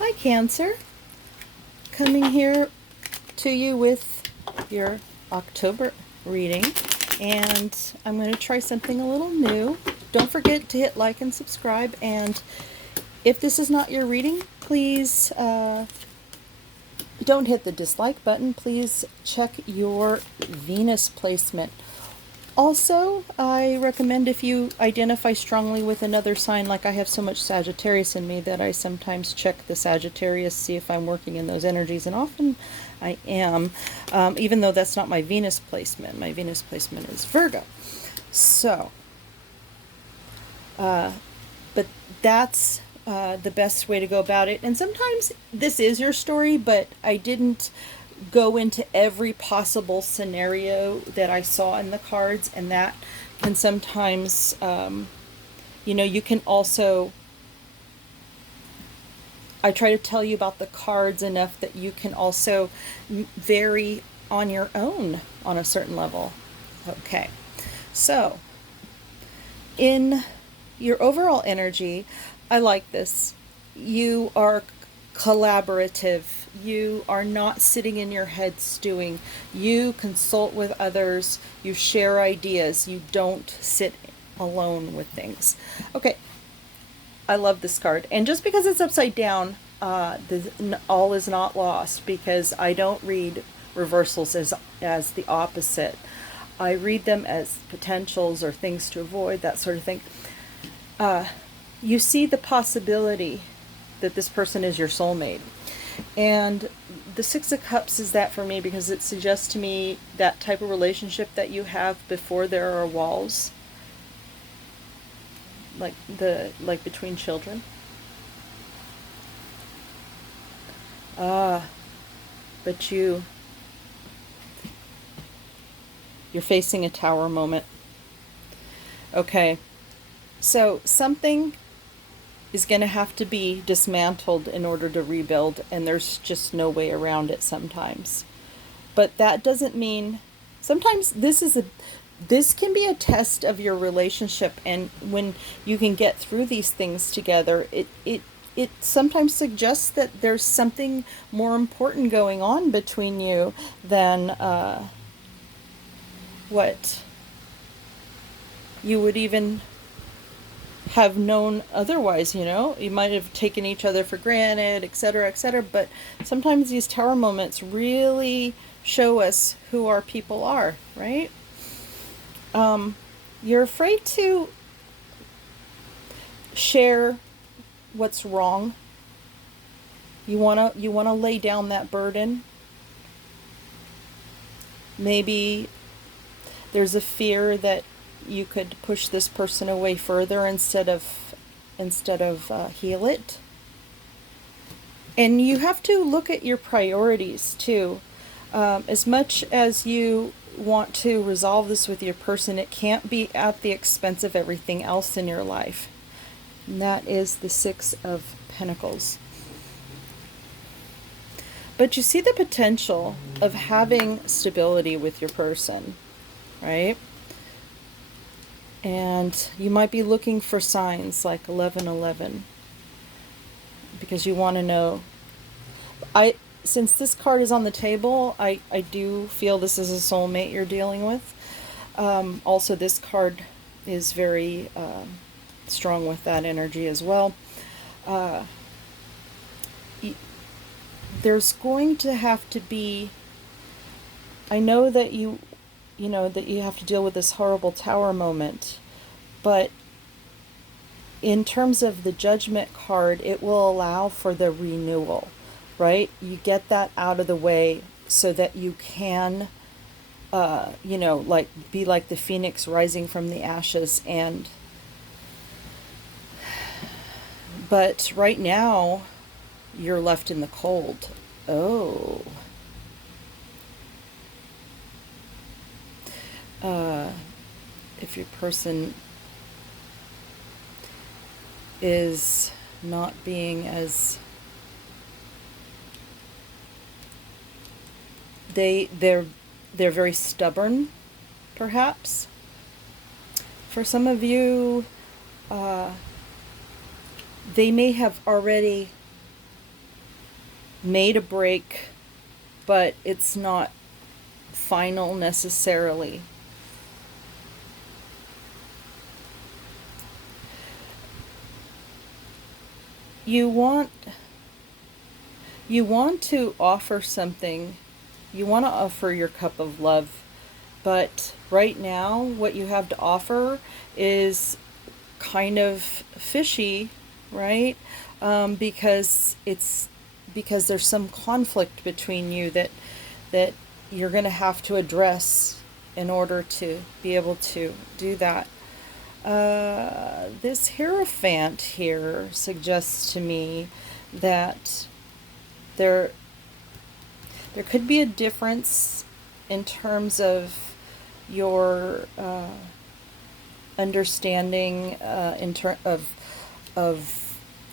Hi Cancer, coming here to you with your October reading, and I'm going to try something a little new. Don't forget to hit like and subscribe, and if this is not your reading, please don't hit the dislike button. Please check your Venus placement. Also, I recommend if you identify strongly with another sign, like I have so much Sagittarius in me that I sometimes check the Sagittarius, see if I'm working in those energies, and often I am, even though that's not my Venus placement. My Venus placement is Virgo. So, but that's the best way to go about it. And sometimes this is your story, but I didn't go into every possible scenario that I saw in the cards, and that can sometimes, you can also. I try to tell you about the cards enough that you can also vary on your own on a certain level. Okay, so in your overall energy, I like this. You are collaborative. You are not sitting in your head stewing. You consult with others. You share ideas. You don't sit alone with things. Okay, I love this card. And just because it's upside down, all is not lost, because I don't read reversals as the opposite. I read them as potentials or things to avoid, that sort of thing. You see the possibility that this person is your soulmate. And the Six of Cups is that for me, because it suggests to me that type of relationship that you have before there are walls, like between children. But you're facing a tower moment. Okay. So something is going to have to be dismantled in order to rebuild, and there's just no way around it sometimes. But that doesn't mean sometimes this can be a test of your relationship, and when you can get through these things together, it sometimes suggests that there's something more important going on between you than what you would even have known otherwise. You might have taken each other for granted, etc., etc. But sometimes these tower moments really show us who our people are, right? You're afraid to share what's wrong. You want to lay down that burden. Maybe there's a fear that you could push this person away further instead of heal it. And you have to look at your priorities too. As much as you want to resolve this with your person, it can't be at the expense of everything else in your life. And that is the Six of Pentacles. But you see the potential of having stability with your person, right? And you might be looking for signs like 1111, because you want to know. Since this card is on the table, I do feel this is a soulmate you're dealing with. Also, this card is very strong with that energy as well. There's going to have to be, I know that you have to deal with this horrible tower moment, but in terms of the Judgment card, it will allow for the renewal, right? You get that out of the way so that you can, be like the phoenix rising from the ashes. But right now, you're left in the cold. Oh. If your person is not being as they're very stubborn, perhaps. For some of you, they may have already made a break, but it's not final necessarily. You want to offer something. You want to offer your cup of love, but right now what you have to offer is kind of fishy, right? Because there's some conflict between you that you're going to have to address in order to be able to do that. This Hierophant here suggests to me that there could be a difference in terms of your understanding of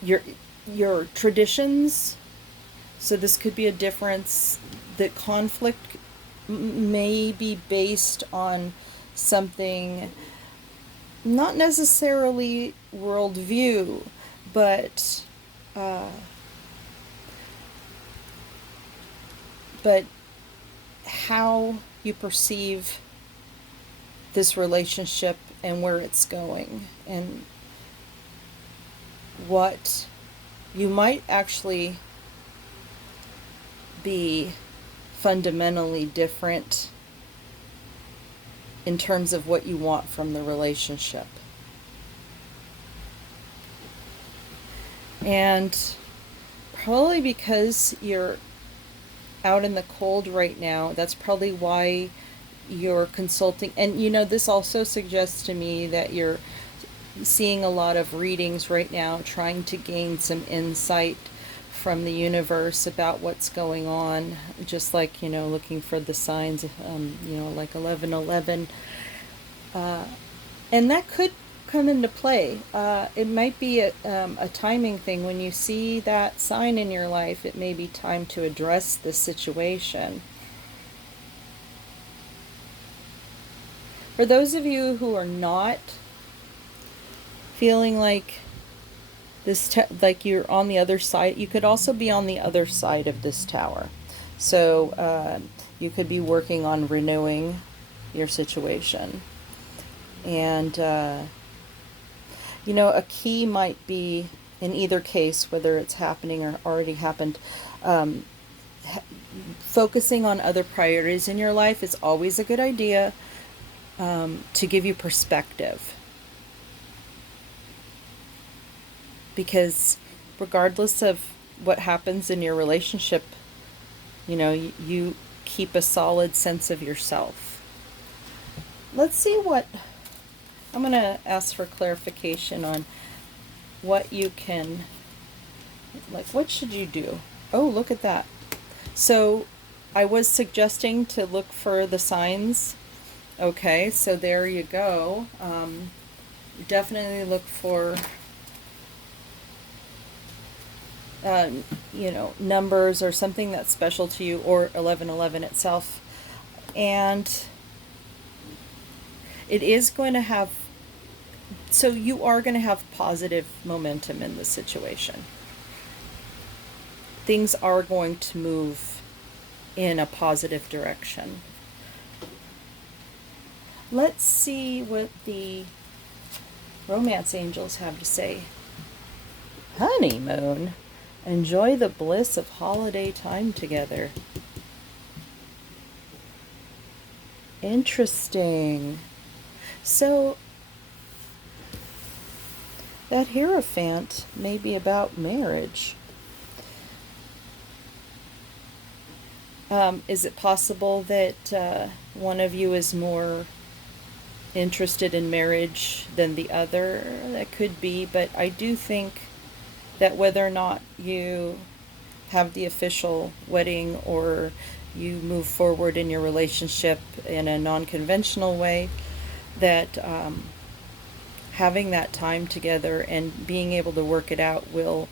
your traditions. So this could be a difference. That conflict may be based on something not necessarily worldview, but how you perceive this relationship and where it's going, and what you might actually be fundamentally different in terms of what you want from the relationship. And probably because you're out in the cold right now, that's probably why you're consulting. And this also suggests to me that you're seeing a lot of readings right now, trying to gain some insight from the universe about what's going on, just like looking for the signs, like 1111, and that could come into play. It might be a timing thing. When you see that sign in your life, it may be time to address the situation. For those of you who are not feeling like like you're on the other side, you could also be on the other side of this tower. So you could be working on renewing your situation. And, a key might be, in either case, whether it's happening or already happened, focusing on other priorities in your life is always a good idea, to give you perspective. Because regardless of what happens in your relationship, you keep a solid sense of yourself. Let's see what... I'm going to ask for clarification on what you can... what should you do? Oh, look at that. So I was suggesting to look for the signs. Okay, so there you go. Definitely look for... numbers or something that's special to you, or 1111 itself. And it is going to have, so you are going to have positive momentum in the situation. Things are going to move in a positive direction. Let's see what the romance angels have to say. Honeymoon. Enjoy the bliss of holiday time together. Interesting. So, that Hierophant may be about marriage. Is it possible that one of you is more interested in marriage than the other? That could be, but I do think that whether or not you have the official wedding or you move forward in your relationship in a non-conventional way, that having that time together and being able to work it out will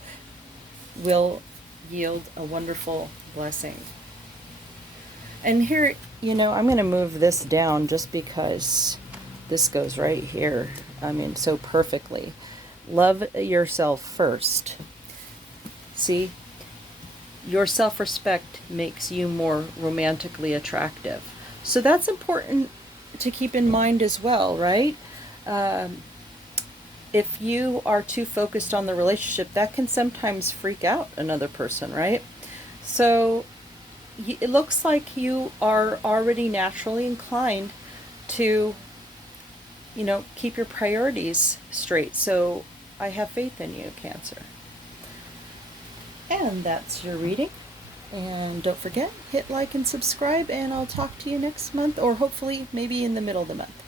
yield a wonderful blessing. And here, I'm going to move this down just because this goes right here. So perfectly. Love yourself first. See? Your self-respect makes you more romantically attractive. So that's important to keep in mind as well, right? Um, if you are too focused on the relationship, that can sometimes freak out another person, right? So it looks like you are already naturally inclined to, keep your priorities straight. So I have faith in you, Cancer. And that's your reading. And don't forget, hit like and subscribe, and I'll talk to you next month, or hopefully maybe in the middle of the month.